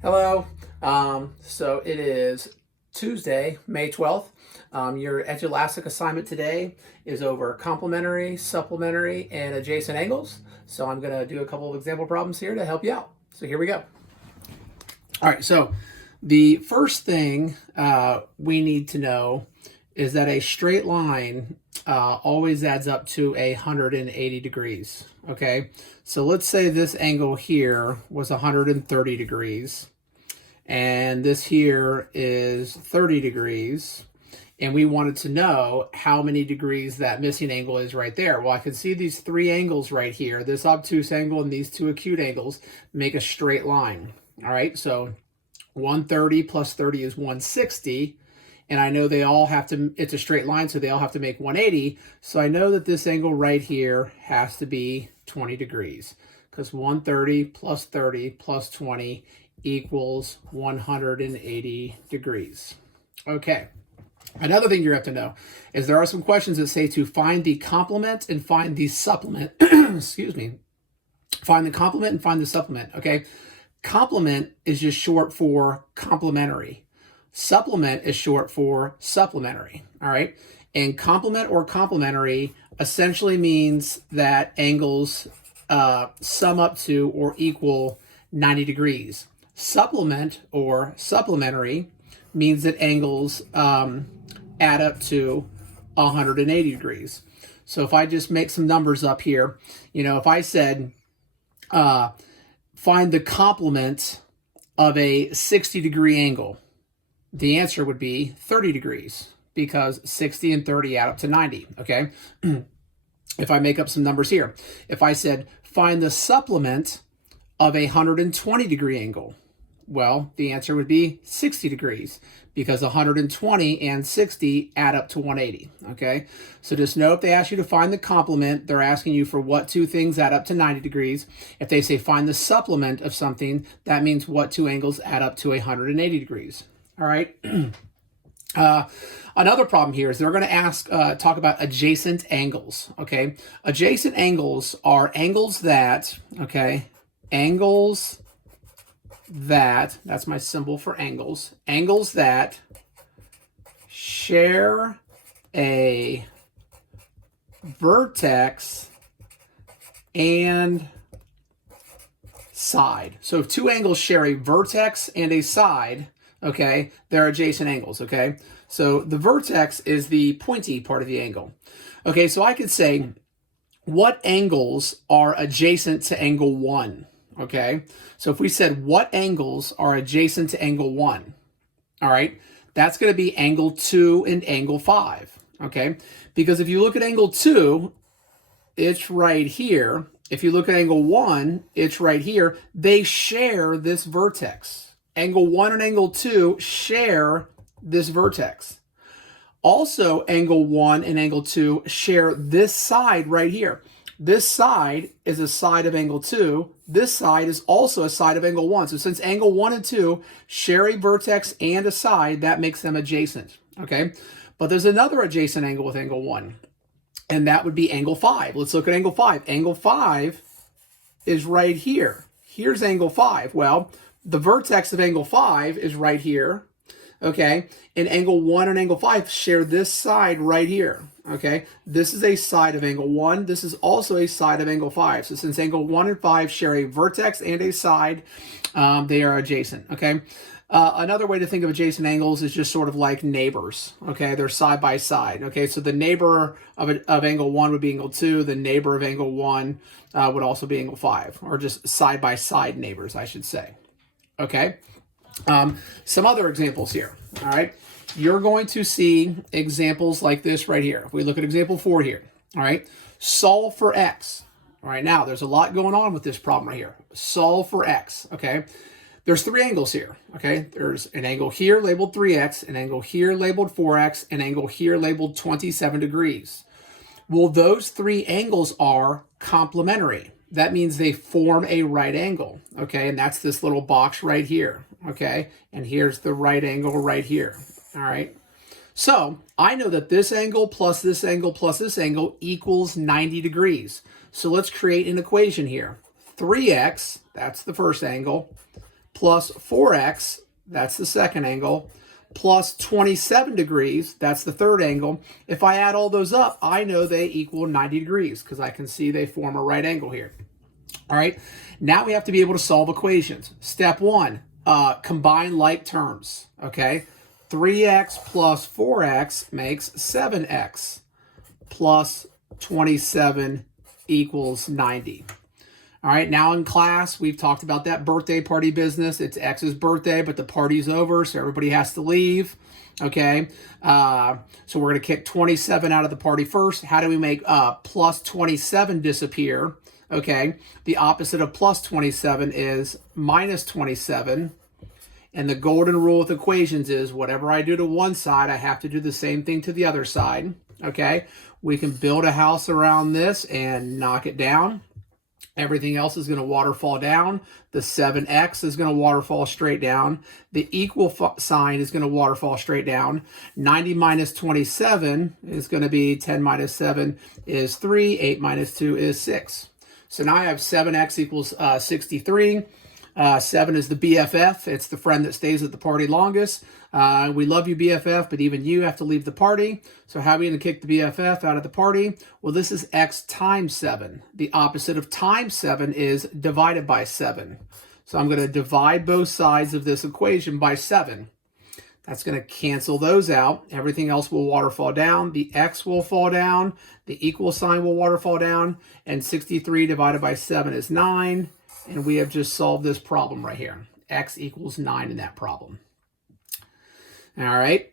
Hello. So it is Tuesday, May 12th. Your Edulastic assignment today is over complementary, supplementary, and adjacent angles. So I'm going to do a couple of example problems here to help you out. So here we go. All right, so the first thing we need to know is that a straight line always adds up to 180 degrees, okay? So let's say this angle here was 130 degrees, and this here is 30 degrees, and we wanted to know how many degrees that missing angle is right there. Well, I can see these three angles right here, this obtuse angle and these two acute angles make a straight line, all right? So 130 plus 30 is 160. And I know they all have to, it's a straight line, so they all have to make 180. So I know that this angle right here has to be 20 degrees because 130 plus 30 plus 20 equals 180 degrees. Okay. Another thing you have to know is there are some questions that say to find the complement and find the supplement. Excuse me. Find the complement and find the supplement, okay? Complement is just short for complementary. Supplement is short for supplementary, all right? And complement or complementary essentially means that angles sum up to or equal 90 degrees. Supplement or supplementary means that angles add up to 180 degrees. So if I just make some numbers up here, you know, if I said find the complement of a 60-degree angle, the answer would be 30 degrees because 60 and 30 add up to 90, okay? If I make up some numbers here, if I said find the supplement of a 120-degree angle, well, the answer would be 60 degrees because 120 and 60 add up to 180, okay? So just know if they ask you to find the complement, they're asking you for what two things add up to 90 degrees. If they say find the supplement of something, that means what two angles add up to 180 degrees. All right. Another problem here is they're going to talk about adjacent angles. Okay. Adjacent angles are angles that, okay, angles that, that's my symbol for angles, angles that share a vertex and side. So if two angles share a vertex and a side, okay, they're adjacent angles, okay? So the vertex is the pointy part of the angle. Okay, so I could say, what angles are adjacent to angle 1, okay? So if we said, what angles are adjacent to angle 1, all right, that's going to be angle 2 and angle 5, okay? Because if you look at angle 2, it's right here. If you look at angle 1, it's right here. They share this vertex. Angle 1 and angle 2 share this vertex. Also, angle 1 and angle 2 share this side right here. This side is a side of angle 2. This side is also a side of angle 1. So since angle 1 and 2 share a vertex and a side, that makes them adjacent, okay? But there's another adjacent angle with angle 1, and that would be angle 5. Let's look at angle 5. Angle 5 is right here. Here's angle 5. Well, the vertex of angle 5 is right here, okay? And angle 1 and angle 5 share this side right here, okay? This is a side of angle 1. This is also a side of angle 5. So since angle 1 and 5 share a vertex and a side, they are adjacent, okay? Another way to think of adjacent angles is just sort of like neighbors, okay? They're side by side, okay? So the neighbor of angle 1 would be angle 2. The neighbor of angle 1 would also be angle 5, or just side by side neighbors, I should say. Okay, some other examples here, all right? You're going to see examples like this right here. If we look at example 4 here, all right? Solve for x. All right, now there's a lot going on with this problem right here. Solve for x, okay? There's three angles here, okay? There's an angle here labeled 3x, an angle here labeled 4x, an angle here labeled 27 degrees. Well, those three angles are complementary. That means they form a right angle, okay? And that's this little box right here, okay? And here's the right angle right here, all right? So I know that this angle plus this angle plus this angle equals 90 degrees. So let's create an equation here. 3x, that's the first angle, plus 4x, that's the second angle, plus 27 degrees, that's the third angle. If I add all those up, I know they equal 90 degrees because I can see they form a right angle here. All right, now we have to be able to solve equations. Step one, combine like terms, okay? 3x plus 4x makes 7x plus 27 equals 90. All right, now in class, we've talked about that birthday party business. It's X's birthday, but the party's over, so everybody has to leave, okay? So we're going to kick 27 out of the party first. How do we make plus 27 disappear? Okay, the opposite of plus 27 is minus 27. And the golden rule with equations is whatever I do to one side, I have to do the same thing to the other side, okay? We can build a house around this and knock it down. Everything else is going to waterfall down. The 7x is going to waterfall straight down. The equal sign is going to waterfall straight down. 90 minus 27 is going to be 10 minus 7 is 3. 8 minus 2 is 6. So now I have 7x equals 63. 7 is the BFF. It's the friend that stays at the party longest. We love you, BFF, but even you have to leave the party. So how are we going to kick the BFF out of the party? Well, this is x times 7. The opposite of times 7 is divided by 7. So I'm going to divide both sides of this equation by 7. That's going to cancel those out. Everything else will waterfall down. The x will fall down. The equal sign will waterfall down. And 63 divided by 7 is 9. And we have just solved this problem right here. X equals 9 in that problem. All right.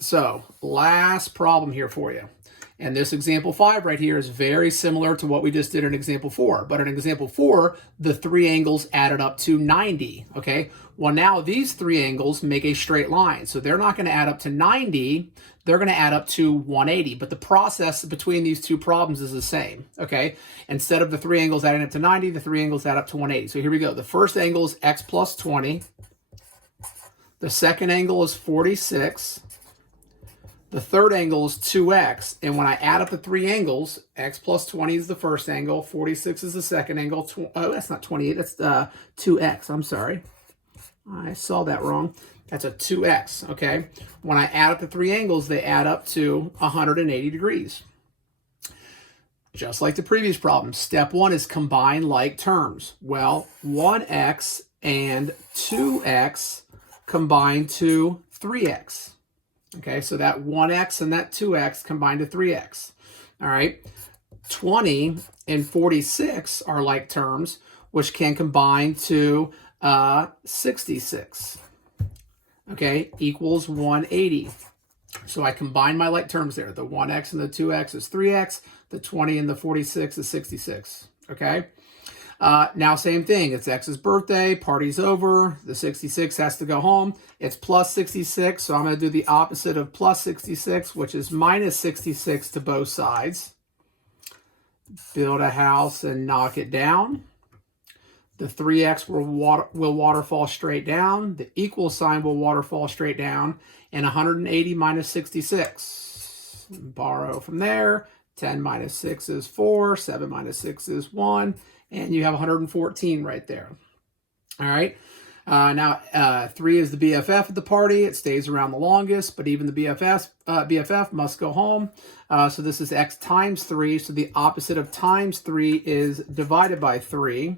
So last problem here for you. And this example 5 right here is very similar to what we just did in example 4. But in example 4, the three angles added up to 90. Okay. Well, now these three angles make a straight line. So they're not going to add up to 90. They're going to add up to 180. But the process between these two problems is the same. Okay. Instead of the three angles adding up to 90, the three angles add up to 180. So here we go. The first angle is x plus 20. The second angle is 46. The third angle is 2x, and when I add up the three angles, x plus 20 is the first angle, 46 is the second angle, oh, that's not 28, that's 2x, I'm sorry. I saw that wrong. That's a 2x, okay? When I add up the three angles, they add up to 180 degrees. Just like the previous problem, step one is combine like terms. Well, 1x and 2x combine to 3x. Okay, so that 1x and that 2x combine to 3x. All right, 20 and 46 are like terms, which can combine to 66. Okay, equals 180. So I combine my like terms there. The 1x and the 2x is 3x. The 20 and the 46 is 66. Okay. Now, same thing. It's X's birthday. Party's over. The 66 has to go home. It's plus 66. So I'm going to do the opposite of plus 66, which is minus 66 to both sides. Build a house and knock it down. The 3x will waterfall straight down. The equal sign will waterfall straight down. And 180 minus 66. Borrow from there. 10 minus 6 is 4. 7 minus 6 is 1. And you have 114 right there. All right. Now, 3 is the BFF at the party. It stays around the longest, but even the BFF must go home. So this is x times 3. So the opposite of times 3 is divided by 3.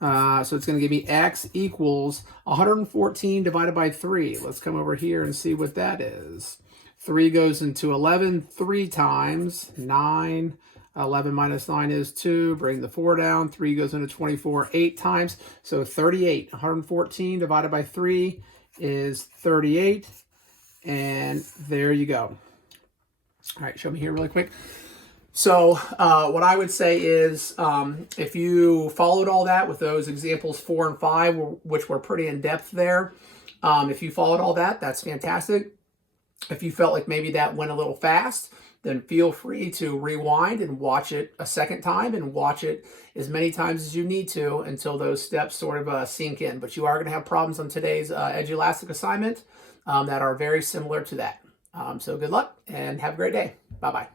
So it's going to give me x equals 114 divided by 3. Let's come over here and see what that is. 3 goes into 11 3 times. 9. 11 minus 9 is 2. Bring the 4 down. 3 goes into 24 8 times. So 38. 114 divided by 3 is 38. And there you go. All right, show me here really quick. So what I would say is if you followed all that with those examples 4 and 5, which were pretty in-depth there, if you followed all that, that's fantastic. If you felt like maybe that went a little fast, then feel free to rewind and watch it a second time and watch it as many times as you need to until those steps sort of sink in. But you are going to have problems on today's Edulastic assignment that are very similar to that. So good luck and have a great day. Bye-bye.